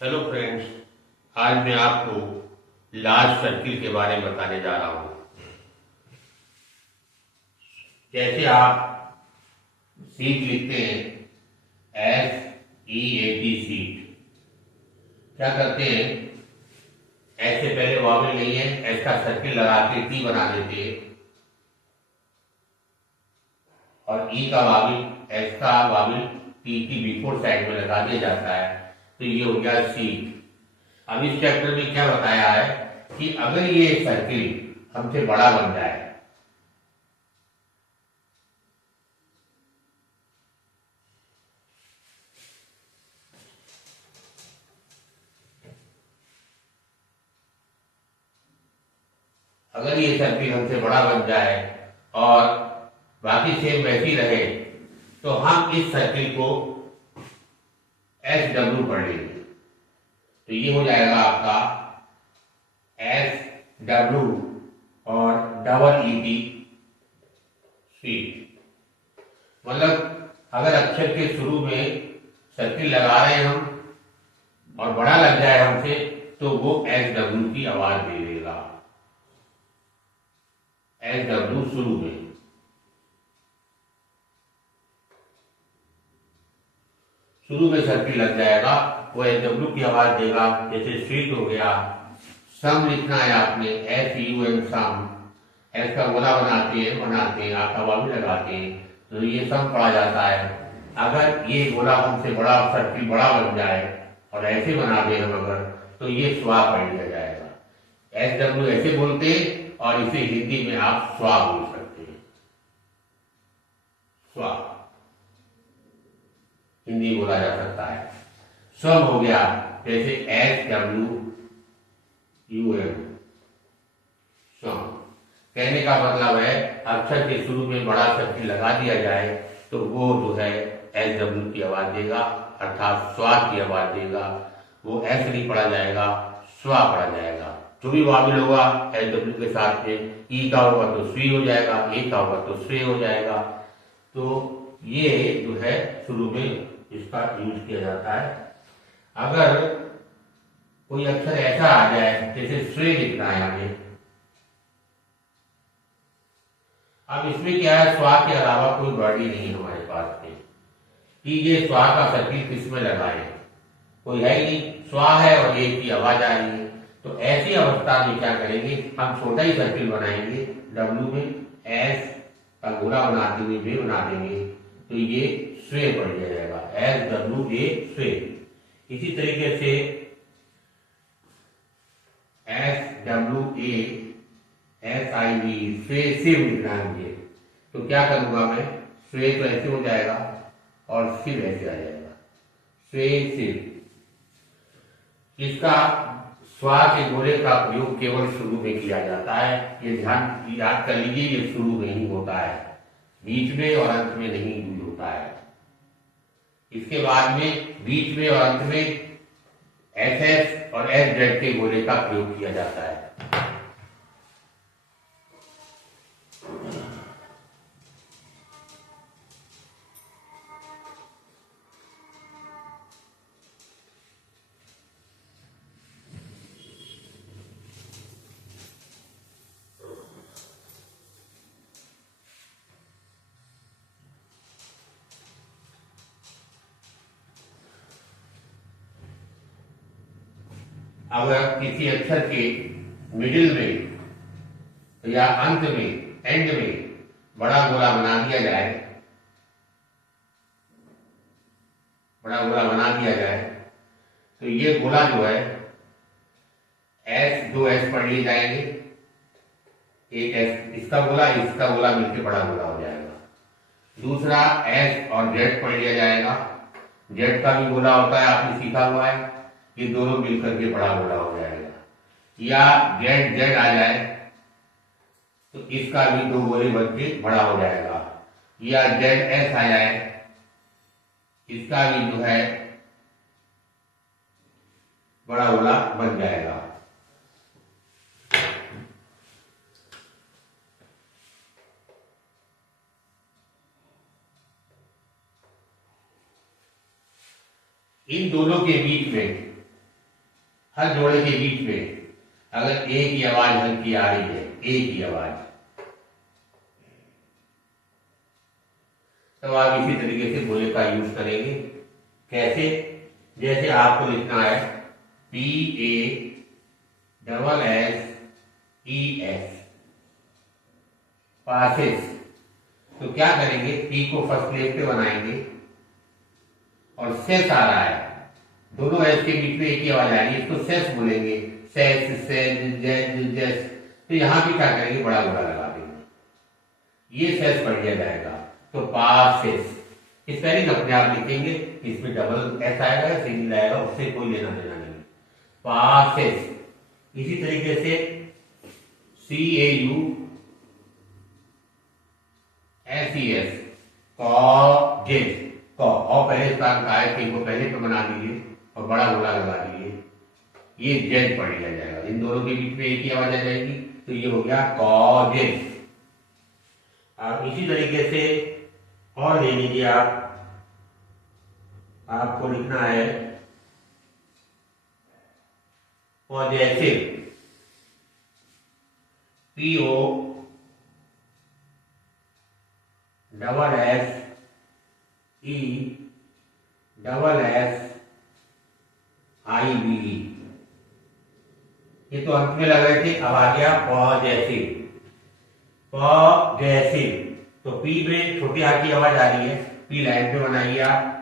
Hello friends. आज मैं आपको लार्ज सर्किल के बारे में बताने जा रहा हूँ। जैसे आप सीट लिखते हैं, SEAT सीट, क्या करते हैं, ऐसे पहले वावल नहीं है, एस का सर्किल लगा के टी बना देते हैं और ई का वावल, एस का वावल टी की बिफोर साइड में लगा दिया जाता है, तो ये हो गया सीट। अब इस चैप्टर में क्या बताया है कि अगर ये सर्किल हमसे बड़ा बन जाए, अगर ये सर्किल हमसे बड़ा बन जाए और बाकी सेम वैसी रहे, तो हम इस सर्किल को SW पढ़ लेंगे। तो ये हो जाएगा आपका SW और EET सीट। मतलब अगर अक्षर के शुरू में सर्किल लगा रहे हैं हम और बड़ा लग जाए हमसे, तो वो SW की आवाज दे देगा। SW शुरू में सर्किल लग जाएगा, वो SW की आवाज देगा। जैसे स्वीट हो गया, सम लिखना है आपने, SUM सम, एस का गोला बनाते हैं, आपका भी लगाते हैं, तो ये सम पढ़ा जाता है। अगर ये गोला हमसे बड़ा, सर्किल बड़ा बन जाए और ऐसे बना दे हम अगर, तो ये स्वा पढ़ लिया जाएगा। SW ऐसे बोलते हैं और इसे हिंदी में आप स्वा बोल सकते हैं। स्वा हिंदी बोला जा सकता है। सम हो गया, जैसे SWUM सम। कहने का मतलब है अक्षर के शुरू में बड़ा सर्किल लगा दिया जाए तो वो जो है SW की आवाज देगा, अर्थात स्वा की आवाज देगा। वो एस नहीं पढ़ा जाएगा, स्वा पढ़ा जाएगा। जो भी वाविल होगा SW के साथ में, ई का होगा तो स्वी हो जाएगा, ए का होगा तो स्वे हो जाएगा। तो ये जो है शुरू में इसका यूज किया जाता है। अगर कोई अक्षर ऐसा आ जाए, जैसे स्वे लिखना है हमें, अब इसमें क्या है, स्वा के अलावा कोई वर्ड ही नहीं है हमारे पास में कि ये स्वा का सर्किल किस में लगाए, कोई है ही नहीं। स्वा है और एक की आवाज आ रही है, तो ऐसी अवस्था में क्या करेंगे, हम छोटा ही सर्किल बनाएंगे, W में एस का गोला बनाते हुए वे बना देंगे, तो ये स्वे पड़ जाएगा, SWA स्वे। इसी तरीके से SWA SIV स्वे सिव लिखना है मुझे, तो क्या करूंगा मैं, स्वे तो ऐसे हो जाएगा और सिव ऐसे आ जाएगा, स्वे सिव। इसका स्वा के गोले का प्रयोग केवल शुरू में किया जाता है, ये ध्यान याद कर लीजिए, ये शुरू में ही होता है, बीच में और अंत में नहीं यूज होता है। इसके बाद में बीच में और अंत में SS और SZ के गोले का प्रयोग किया जाता है। अगर किसी अक्षर के मिडिल में या अंत में, एंड में बड़ा गोला बना दिया जाए, बड़ा गोला बना दिया जाए, तो ये गोला जो है दो एस पढ़ लिए जाएंगे, एक एस इसका गोला मिलकर बड़ा गोला हो जाएगा। दूसरा एस और जेड पढ़ लिया जाएगा, जेड का भी गोला होता है, आपने सीखा हुआ है, ये दोनों मिलकर के बड़ा गोला हो जाएगा। या जेड जेड आ जाए तो इसका भी दो गोले बन के बड़ा हो जाएगा। या जेड एस आ जाए, इसका भी जो है बड़ा गोला बन जाएगा। इन दोनों के बीच में हर जोड़े के बीच में अगर ए की आवाज हल्की आ रही है, ए की आवाज, तो आप इसी तरीके से बोले का यूज करेंगे। कैसे? जैसे आपको लिखना है PASSES, पासेस, तो क्या करेंगे, पी को फर्स्ट प्लेस पे बनाएंगे और सेस आ रहा है, दोनों एस के बीच में एक ही आवाज आ रही है, इसको सेस बोलेंगे, सेस सेस जेस जेस। तो यहां भी क्या करेंगे, बड़ा बड़ा लगा देंगे, ये सेस पढ़ लिया जाएगा। तो पासेस इस स्पेलिंग अपने आप लिखेंगे, इसमें डबल एस आएगा, सिंगल आएगा, उससे कोई लेना देना नहीं। पासेस। इसी तरीके से CAUSES, कॉजेज, और पहले स्थान का है, को पहले पे बना दीजिए और बड़ा गोला लगा दीजिए, ये जेड पढ़ लिया जाएगा, इन दोनों के बीच में एक ही आवाज आ जाएगी, तो ये हो गया कॉजेज। अब इसी तरीके से और ले लीजिए आपको लिखना है पॉजेसिव, POSSESSIVE, ये तो अंत में लग रहे थे, अब आ गया पॉजेसिव। पॉजेसिव तो पी में छोटी आ की आवाज आ रही है, पी लाइन पे बनाइए आप।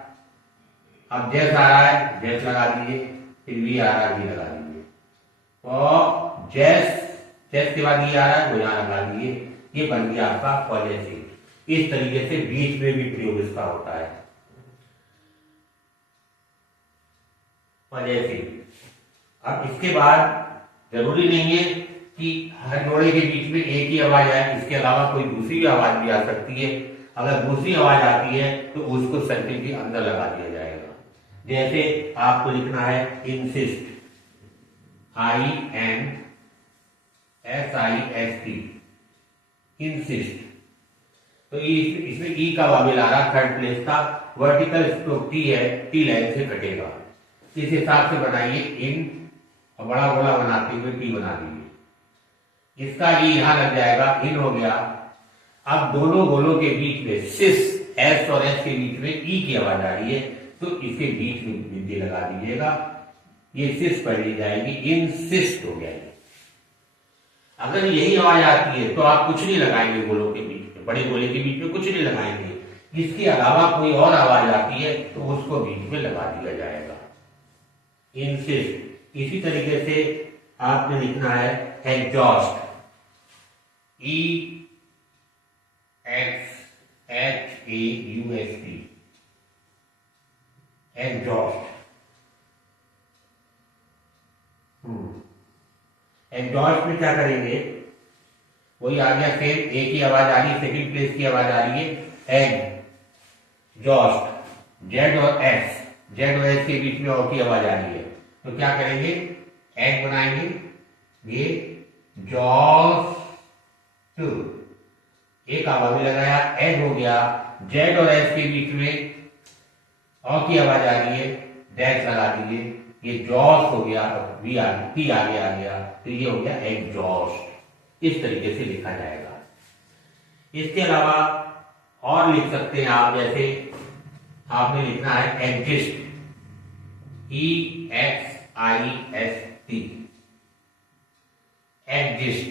अब जैस आ रहा है, जैस लगा दीजिए, फिर वी आ रहा है, वी लगा दीजिए। जैस, जैस के बाद ये आ रहा है, वो यहां लगा दीजिए, ये बन गया आपका पॉजेसिव। इस तरीके से बीच में भी प्रयोग इसका होता है, पॉजेसिव। अब इसके बाद जरूरी नहीं है कि हर जोड़े के बीच में एक ही आवाज आए, इसके अलावा कोई दूसरी भी आवाज भी आ सकती है। अगर दूसरी आवाज आती है तो उसको सर्किट के अंदर लगा दिया जाएगा। जैसे आपको लिखना है इंसिस्ट, INSIST, इंसिस्ट, तो इसमें ई का वावेल आ रहा, थर्ड प्लेस का, वर्टिकल स्ट्रोक टी है, टी लाइन से कटेगा, इस हिसाब से बनाइए। इन और बड़ा गोला बनाते हुए टी बना दीजिए, इसका ई यहां लग जाएगा, इन हो गया। अब दोनों गोलों के बीच में सिस, एस और एस के बीच में ई की आवाज आ रही है, तो इसके बीच में बिंदी लगा दीजिएगा, ये सिस पढ़ ली जाएगी, इंसिस्ट हो गया। अगर यही आवाज आती है तो आप कुछ नहीं लगाएंगे गोलों के बीच में, बड़े गोले के बीच में कुछ नहीं लगाएंगे। इसके अलावा कोई और आवाज आती है तो उसको बीच में लगा दिया जाएगा, इंसिस्ट। इसी तरीके से आपने लिखना है एग्जॉस्ट, EXHAUST, एग्जॉस्ट। एग्जॉस्ट में क्या करेंगे, वही आ गया, सेम ए की आवाज आ रही है, सेकंड प्लेस की आवाज आ रही है, एग्जॉस्ट, जेड और एस, जेड और एस के बीच में और की आवाज आ रही है, तो क्या करेंगे, एग बनाएंगे, ये जॉस टू, एक आवाज लगाया, एग हो गया, जेड और एस के बीच में और की आवाज आ रही है, डैश लगा दीजिए, ये जॉस हो गया, वी आ टी आगे आ गया, तो ये हो गया एग्जॉस्ट। इस तरीके से लिखा जाएगा। इसके अलावा और लिख सकते हैं आप, जैसे आपने लिखना है एग्जिस्ट, EXIST, एग्जिस्ट,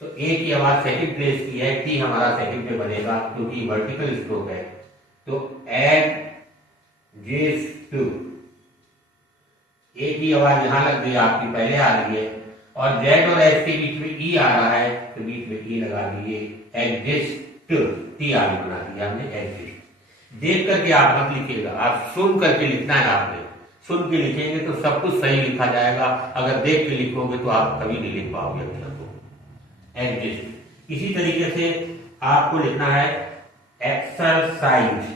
तो ए की आवाज सेकंड प्लेस की है, टी हमारा सेकंड पे बनेगा क्योंकि वर्टिकल स्ट्रोक है, तो एग्जिस्ट, ए की आवाज यहां लग गई, आपकी पहले आ रही है, और जेड और एस के बीच में ई आ रहा है, तो बीच में ई लगा दीजिए, एग्जिस्ट, टी आगे बना दिया हमने, एग्जिस्ट। देख करके आप मत लिखिएगा, आप सुन करके लिखना है। आपने सुन के लिखेंगे तो सब कुछ सही लिखा जाएगा, अगर देख के लिखोगे तो आप कभी नहीं लिख पाओगे अक्षर को, एग्जिस्ट। इसी तरीके से आपको लिखना है एक्सरसाइज,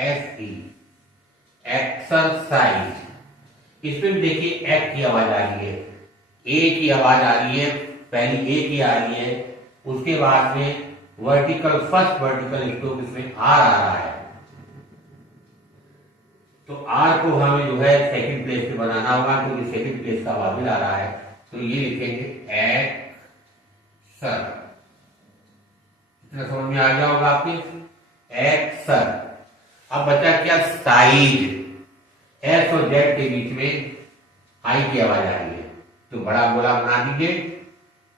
EXERCISE, एक्सरसाइज। इसमें भी देखिए एक की आवाज आ रही है, ए की आवाज आ रही है, पहली ए की आ रही है, उसके बाद में वर्टिकल, फर्स्ट वर्टिकल स्ट्रोक इसमें आर आ रहा है, तो आर को हमें जो है सेकंड प्लेस पे बनाना होगा क्योंकि सेकंड प्लेस का वाबिल आ रहा है, तो ये लिखेंगे एक्सर। इतना समझ में आ गया होगा आपके, एक्सर। अब बचा क्या, साइड। एस और जेड के बीच में आई की आवाज आ रही है, तो बड़ा गोला बना दीजिए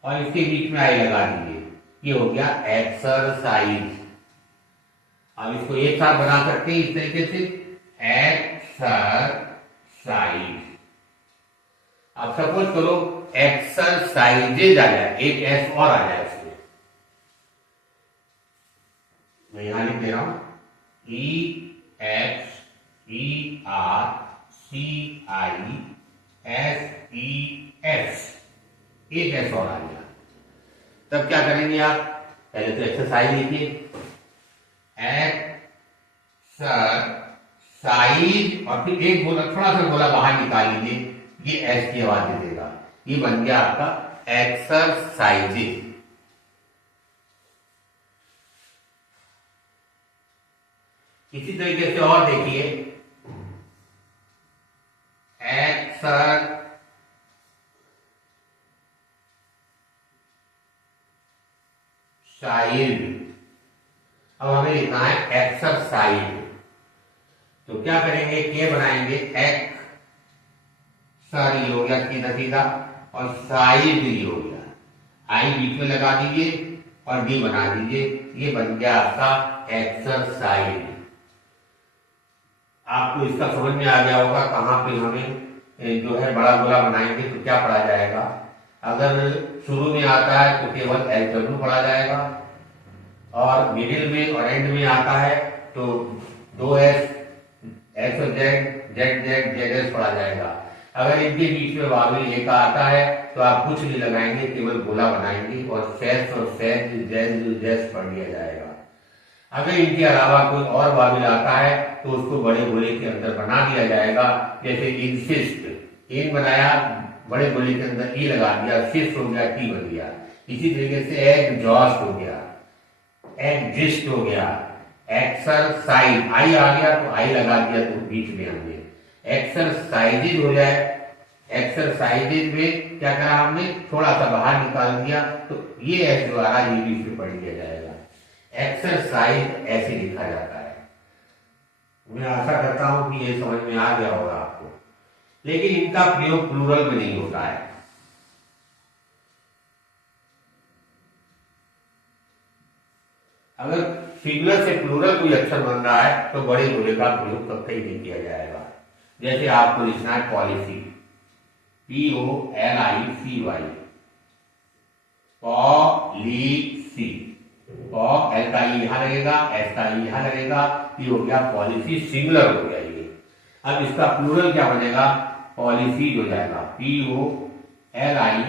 और इसके बीच में आई लगा दीजिए, ये हो गया एक्सरसाइज। अब इसको एक साथ बना सकते हैं इस तरीके से, एक्सरसाइज। अब सपोज करो एक्सरसाइजेज आ जाए, एक एस और आ जाए उसमें, मैं यहां लिख दे रहा हूं EXERCISES, एक एस और आ गया। तब क्या करेंगे आप, पहले तो एक्सरसाइज लिखिए, एक्सरसाइज और फिर एक गोला, थोड़ा सा गोला बाहर निकाल लीजिए, ये एस की आवाज दे देगा, ये बन गया आपका एक्सरसाइजेज। इसी तरीके से और देखिए, एक्सरसाइज। अब हमें लिखना है एक्सरसाइज, तो क्या करेंगे, के बनाएंगे, एक्स सर ये हो गया सीधा सीधा, और साइड ये हो गया, आई बीच में लगा दीजिए और डी बना दीजिए, ये बन गया आपका एक्सरसाइज। आपको इसका समझ में आ गया होगा कहाँ पे हमें जो है बड़ा गोला बनाएंगे तो क्या पढ़ा जाएगा। अगर शुरू में आता है तो केवल एच पढ़ा जाएगा, और मिडिल में और एंड में आता है तो दो एस, एस और Z, Z Z Z S पढ़ा जाएगा। अगर इनके बीच में वाविल एक आता है तो आप कुछ नहीं लगाएंगे, केवल गोला बनाएंगे और सेस और सेज जेज जेस पढ़ लिया जाएगा। अगर इनके अलावा कोई और वाविल आता है तो उसको बड़े गोले के अंदर बना दिया जाएगा, जैसे इंसिस्ट, इन बनाया, बड़े गोले के अंदर ई लगा दिया, सिस्ट हो गया, टी बन गया। इसी तरीके से एग्जॉस्ट हो गया, एग्जिस्ट हो गया, एक्सरसाइज, आई आ गया तो आई लगा दिया तो बीच में हमने एक्सरसाइजेज हो जाए। एक्सरसाइजेज में क्या करा हमने, थोड़ा सा बाहर निकाल दिया तो ये एस द्वारा ये बीच में पढ़ लिया जाएगा। एक्सरसाइज ऐसे लिखा जाता है। मैं आशा करता हूं कि ये समझ में आ गया होगा आपको, लेकिन इनका प्रयोग प्लूरल में नहीं होता है। अगर सिंगुलर से प्लूरल कोई अक्षर बन रहा है तो बड़े गोले का प्रयोग कभी नहीं किया जाएगा। जैसे आपको लिखना है पॉलिसी, POLICY, पॉलिसी, एल का ई यहां लगेगा, एस का ई यहां लगेगा, ये हो गया पॉलिसी, सिंगुलर हो गया ये। अब इसका प्लूरल क्या बनेगा, पॉलिसीज हो जाएगा, POLICIES,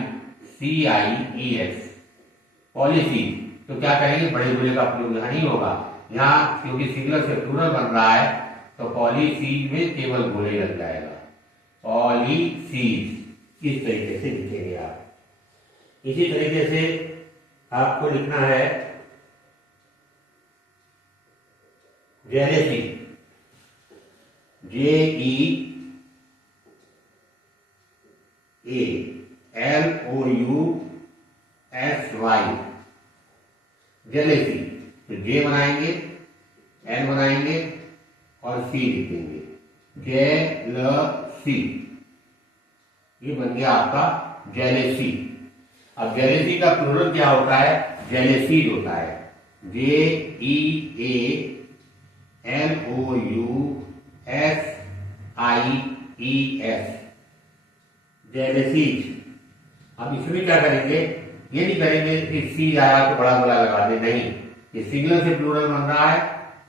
पॉलिसी। तो क्या करेंगे, बड़े गोले का प्रयोग यहां नहीं होगा, यहाँ क्योंकि सिंगुलर से प्लूरल बन रहा है तो पॉलिसीज में केवल गोले लग जाएगा, पॉलिसीज। इस तरीके से लिखेंगे आप। इसी तरीके से आपको लिखना है जेलेसी, JEALOUSY, जेलेसी। तो जे बनाएंगे, एन बनाएंगे और सी लिखेंगे, जेलसी, ये बन गया आपका जेलेसी। अब जेलेसी का प्लूरल क्या होता है, जेलेसीज होता है, JEALOUSIES, जेलेसीज। अब इसमें क्या करेंगे, ये नहीं करेंगे कि सी आया तो बड़ा गोला लगा दे, नहीं, ये सिंगुलर से प्लूरल बन रहा है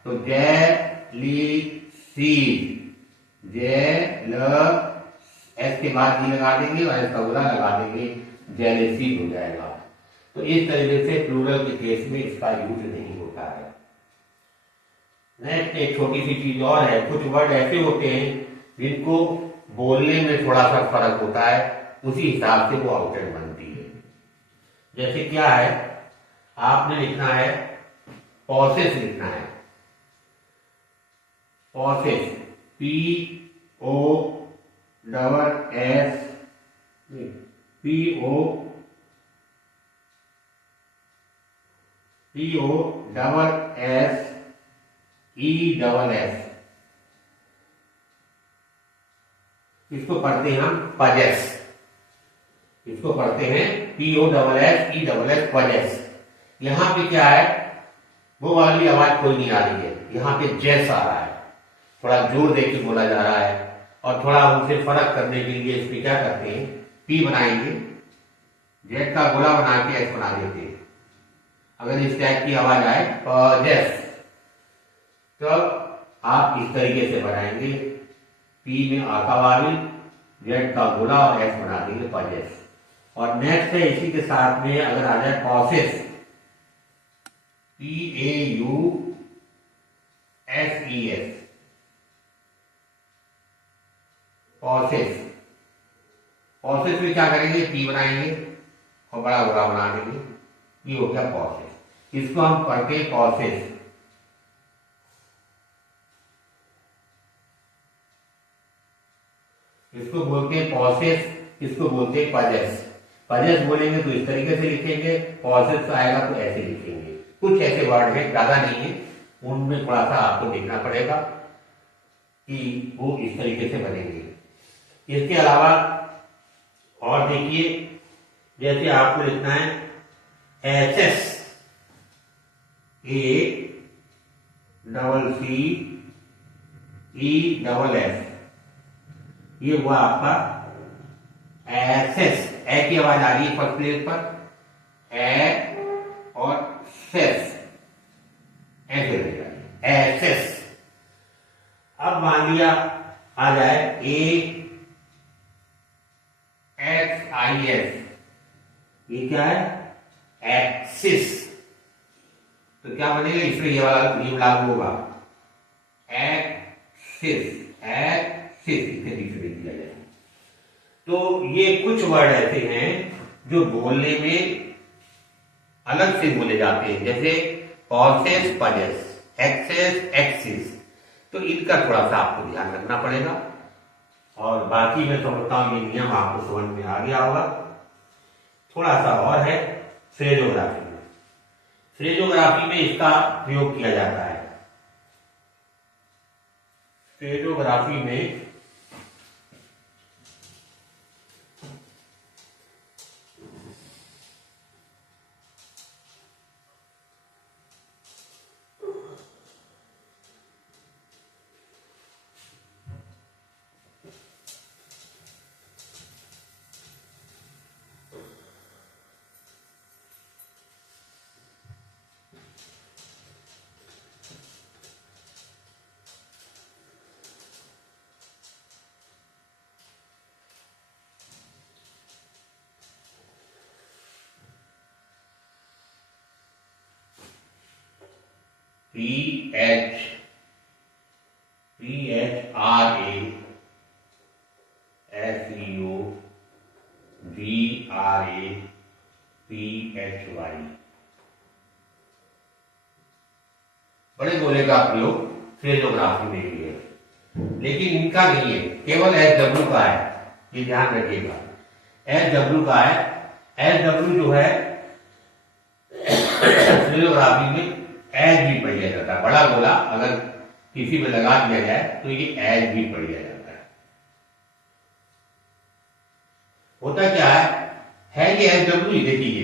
तो जेलीसीज, एस के बाद जी लगा देंगे और एस का गोला लगा देंगे, जेलेसीज हो जाएगा। तो इस तरीके से प्लूरल के केस में इसका यूज नहीं होता है। नेक्स्ट एक छोटी सी चीज और है, कुछ वर्ड ऐसे होते हैं जिनको बोलने में थोड़ा सा फर्क होता है, उसी हिसाब से वो आउटलाइन बनती है। जैसे क्या है, आपने लिखना है पॉसेस लिखना है, पॉसेस, POSS, POSSESS, इसको पढ़ते हैं हम पजेस, इसको पढ़ते हैं POSSESS पजेस। यहां पे क्या है, वो वाली आवाज कोई नहीं आ रही है, यहाँ पे जैस आ रहा है, थोड़ा जोर देके बोला जा रहा है। और थोड़ा उनसे फर्क करने के लिए इसमें क्या करते हैं, पी बनाएंगे, जेड का गोला बना के एस बना देते हैं। अगर इस टाइप की आवाज आए पजेस, तो आप इस तरीके से बनाएंगे, पी में आका वाली, जेड का गोला और एस बना देंगे पजेस। और नेक्स्ट है इसी के साथ में अगर आ जाए पॉसेस, PAUSES, पॉसेस, पॉसेस में क्या करेंगे, पी बनाएंगे और बड़ा गोला बना देंगे, ये हो गया पॉसेस। इसको हम पढ़ते हैं पॉसेस। इसको बोलते हैं पॉसेस, इसको बोलते हैं पजेस। पजेस बोलेंगे तो इस तरीके से लिखेंगे, पॉसेस आएगा तो ऐसे लिखेंगे। कुछ ऐसे वर्ड है, ज्यादा नहीं है, उनमें थोड़ा सा आपको देखना पड़ेगा कि वो इस तरीके से बनेंगे। इसके अलावा और देखिए, जैसे आपको लिखना है SS, ACCESS, ये हुआ आपका एसेस। ए की आवाज आ रही है फर्स्ट प्लेस पर, ए और सेस ऐसे रहेगा, एसेस। अब मान लिया आ जाए AXIS, ये क्या है, एक्सिस, तो क्या बनेगा, इसमें ये वाला नियम लागू होगा, एक्सिस, एक्सिस, इसे नीचे लिख दिया जाए। तो ये कुछ वर्ड ऐसे हैं जो बोलने में अलग से बोले जाते हैं, जैसे पॉसेस पजेस, एक्सेस एक्सिस, तो इनका थोड़ा सा आपको ध्यान रखना पड़ेगा। और बाकी मैं समझता हूं ये नियम आपको समझ में आ गया होगा। थोड़ा सा और है फ्रेजोग्राफी में, फ्रेजोग्राफी में इसका प्रयोग किया जाता है। फ्रेजोग्राफी में PHRASEOGRAPHY, बड़े गोले का प्रयोग फ्रेजोग्राफी में भी है, लेकिन इनका नहीं है, केवल SW का है, ये ध्यान रखिएगा। SW का है, SW जो है फ्रेजोग्राफी में एज भी पढ़ लिया जाता है। बड़ा गोला अगर किसी में लगा दिया जाए तो ये एज भी पढ़ लिया जाता है। होता क्या है ये SW, देखिए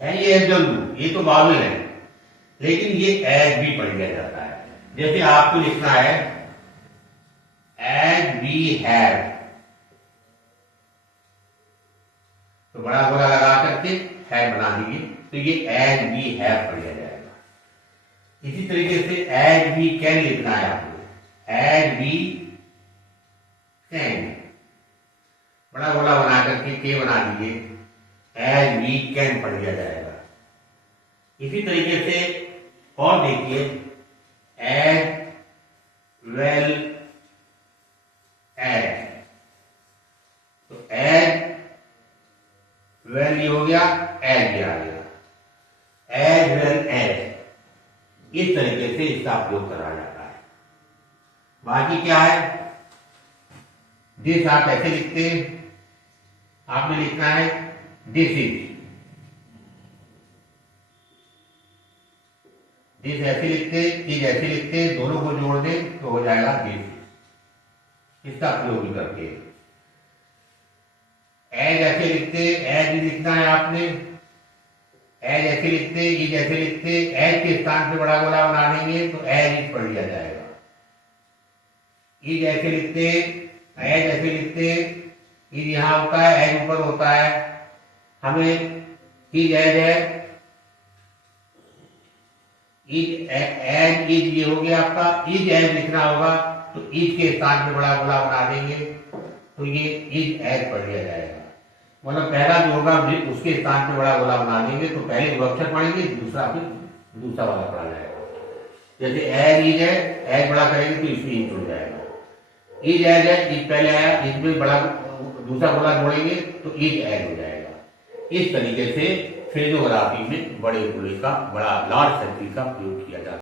है ये SW, ये तो वावल है, लेकिन ये एज भी पढ़ लिया जाता है। जैसे आपको लिखना है एज वी हैव, तो बड़ा गोला लगा करके हैव बना दीजिए, तो ये एज वी हैव पढ़ लिया जाएगा। इसी तरीके से एज वी कैन लिखना है आपको, एज वी कैन, बड़ा गोला बना करके के बना दीजिए, एज वी कैन पढ़ लिया जाएगा। इसी तरीके से और देखिए, एज वेल एज, तो एज वेल ये हो गया, एज ये आ गया, एज वेल एज। इस तरीके से इसका प्रयोग करा जाता है। बाकी क्या है, दिस आप ऐसे लिखते हैं, आपने लिखना है दिस इज, दिस ऐसे लिखते, इज ऐसे लिखते, दोनों को जोड़ दे तो हो जाएगा दिस। इसका प्रयोग भी करके एज ऐसे लिखते, एज लिखना है आपने, एज ऐसे लिखते, इज ऐसे लिखते, एज के स्थान पे बड़ा गोला बना देंगे तो एज इज पढ़ लिया जाएगा। इज ऐसे लिखते, एज ऐसे लिखते, इज यहां होता है, एज ऊपर होता है, हमें इज एज है, इज एज इज ये हो गया आपका, इज एज लिखना होगा तो इज के स्थान पे बड़ा गोला बना देंगे तो ये इज एज पढ़ लिया जाएगा। मतलब पहला जो होगा उसके स्थान पे बड़ा गोला बना देंगे तो पहले दो अक्षर पढ़ेंगे, दूसरा फिर दूसरा वाला पढ़ा जाएगा। जैसे एज इज है, एज बड़ा करेंगे तो इसमें इज जुड़ जाएगा। इज एज है, इज पहले आया, इसमें बड़ा दूसरा गोला जोड़ेंगे तो इज एज हो जाएगा। इस तरीके से फ्रेजोग्राफी में बड़े गोले का, बड़ा लार्ज सर्किल का प्रयोग किया जाता है।